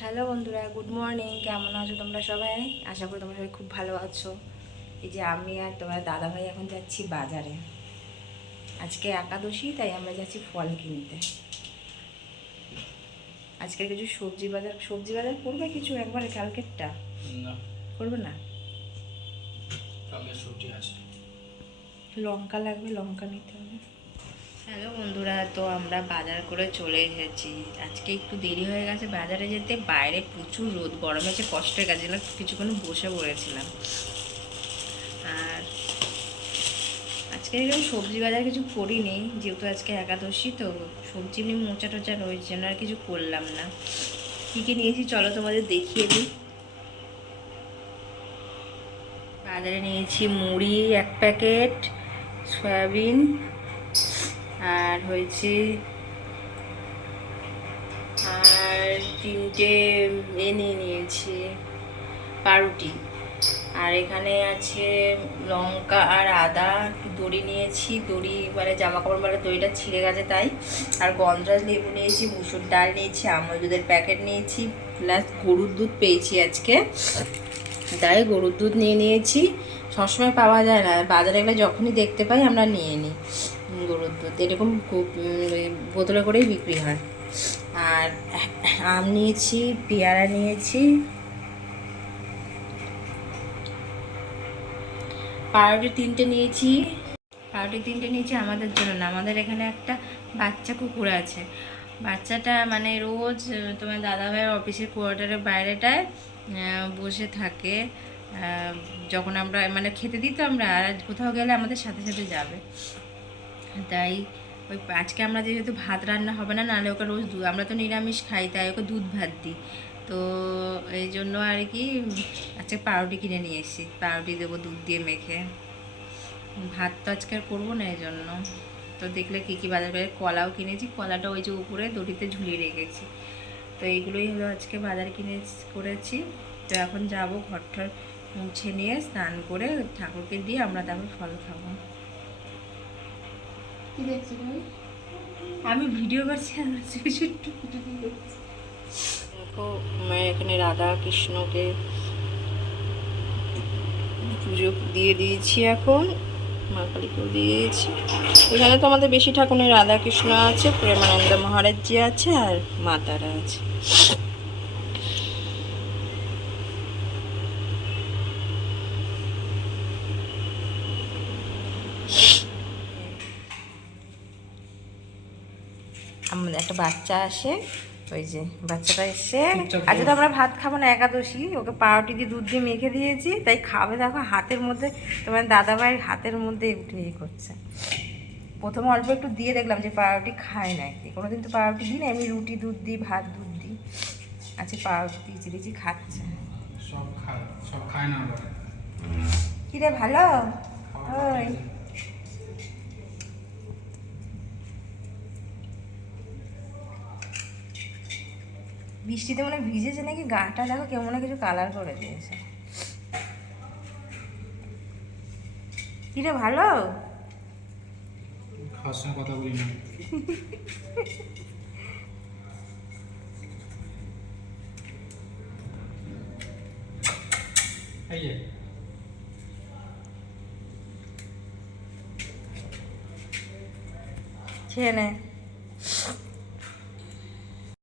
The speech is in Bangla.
হ্যালো বন্ধুরা, গুড মর্নিং। কেমন আছো তোমরা সবাই? আশা করি তোমরা সবাই খুব ভালো আছো। এই যে আমি আর তোমার দাদাভাই এখন যাচ্ছি বাজারে। আজকে একাদশী, তাই আমরা যাচ্ছি ফল কিনতে। আজকে কিছু সবজি বাজার করবে কিছু একবারে কালকেরটা? না, করবে না? কালকে ছুটি আছে। লঙ্কা লাগবে, লঙ্কা নিতে হবে। হ্যালো বন্ধুরা, তো আমরা বাজার করে চলে এসেছি। আজকে একটু দেরি হয়ে গেছে বাজারে যেতে। বাইরে প্রচুর রোদ, গরমে যে কষ্টের কাছে না, কিছুক্ষণ বসে পড়েছিলাম। আর আজকে এরকম সবজি বাজার কিছু করিনি, যেহেতু আজকে একাদশী, তো সবজি এমনি মোচা টোচা রয়েছে, জন্য আর কিছু করলাম না। কী কী নিয়েছি চলো তোমাদের দেখিয়ে দিই। বাজারে নিয়েছি মুড়ি 1 প্যাকেট, সয়াবিন, আর হয়েছে আর 3টে নিয়ে নিয়েছি পাউরুটি। আর এখানে আছে লঙ্কা আর আদা, দড়ি নিয়েছি, দড়ি মানে জামা কাপড় মানে দড়িটা ছিঁড়ে গেছে তাই। আর গন্ধরাজ লেবু নিয়েছি, মুসুর ডাল নিয়েছি, আমুল দুধের প্যাকেট নিয়েছি, প্লাস গরুর দুধ পেয়েছি আজকে, তাই গরুর দুধ নিয়ে নিয়েছি। সবসময় পাওয়া যায় না, বাজারে গেলে যখনই দেখতে পাই আমরা নিয়ে নিই গরুর দুধ। এরকম বোতলে করেই বিক্রি হয়। আর আম নিয়েছি, পেয়ারা নিয়েছি, পাউরুটি 3টে নিয়েছি আমাদের জন্য না, আমাদের এখানে একটা বাচ্চা কুকুর আছে। বাচ্চাটা মানে রোজ তোমার দাদাভাইয়ের অফিসের কোয়ার্টারের বাইরেটায় বসে থাকে। যখন আমরা মানে খেতে দিই তো আমরা, আর কোথাও গেলে আমাদের সাথে সাথে যাবে। তাই ওই আজকে আমরা যেহেতু ভাত রান্না হবে না, নাহলে ওকে রোজ দুধ, আমরা তো নিরামিষ খাই, তাই ওকে দুধ ভাত দিই। তো এই জন্য আর কি আজকে পাউরুটি কিনে নিয়ে এসেছি, পাউরুটি দেবো দুধ দিয়ে মেখে। ভাত তো আজকে আর করবো না, এই জন্য। তো দেখলে কী কী বাজার করে, কলাও কিনেছি, কলাটা ওই যে উপরে দড়িতে ঝুলিয়ে রেখেছি। তো এইগুলোই হলো আজকে বাজার করেছি। তো এখন যাব ঘরটার মুছে নিয়ে স্নান করে ঠাকুরকে দিয়ে আমরা তারপর ফল খাবো। কি দেখছো তুমি? আমি ভিডিও করছি আর দেখো, মায়ের এখানে রাধা কৃষ্ণকে পুজো দিয়ে দিয়েছি। এখন মা কালীকেও দিয়েছি। এখানে তো আমাদের বেশি ঠাকুর নেই, রাধাকৃষ্ণ আছে, প্রেমানন্দ মহারাজ জি আছে, আর মা তারা আছে। আমাদের একটা বাচ্চা আসে, ওই যে বাচ্চাটা এসে, আজকে তো আমরা ভাত খাবো না, একাদশী, ওকে পাউরুটি দিয়ে দুধ দিয়ে মেখে দিয়েছি, তাই খাবে। দেখো হাতের মধ্যে, তোমার দাদাভাইয়ের হাতের মধ্যে একটু করছে। প্রথমে অল্প একটু দিয়ে দেখলাম যে পাউরুটি খায় না, কি কোনোদিন তো পাউরুটি দিই না, এমনি রুটি দুধ দিই, ভাত দুধ দিই। আচ্ছা পাউরুটি দিয়েছি, দিয়েছি, খাচ্ছে। সব খায় না বলে। কিরে ভালো? ওই বৃষ্টিতে মনে ভিজেছে নাকি, গাটা দেখো কেমন কিছু কালার করে দিয়েছে। কিরে ভালো? খাওয়ার সময় কথা বলি না। এই যে খেয়ে নে।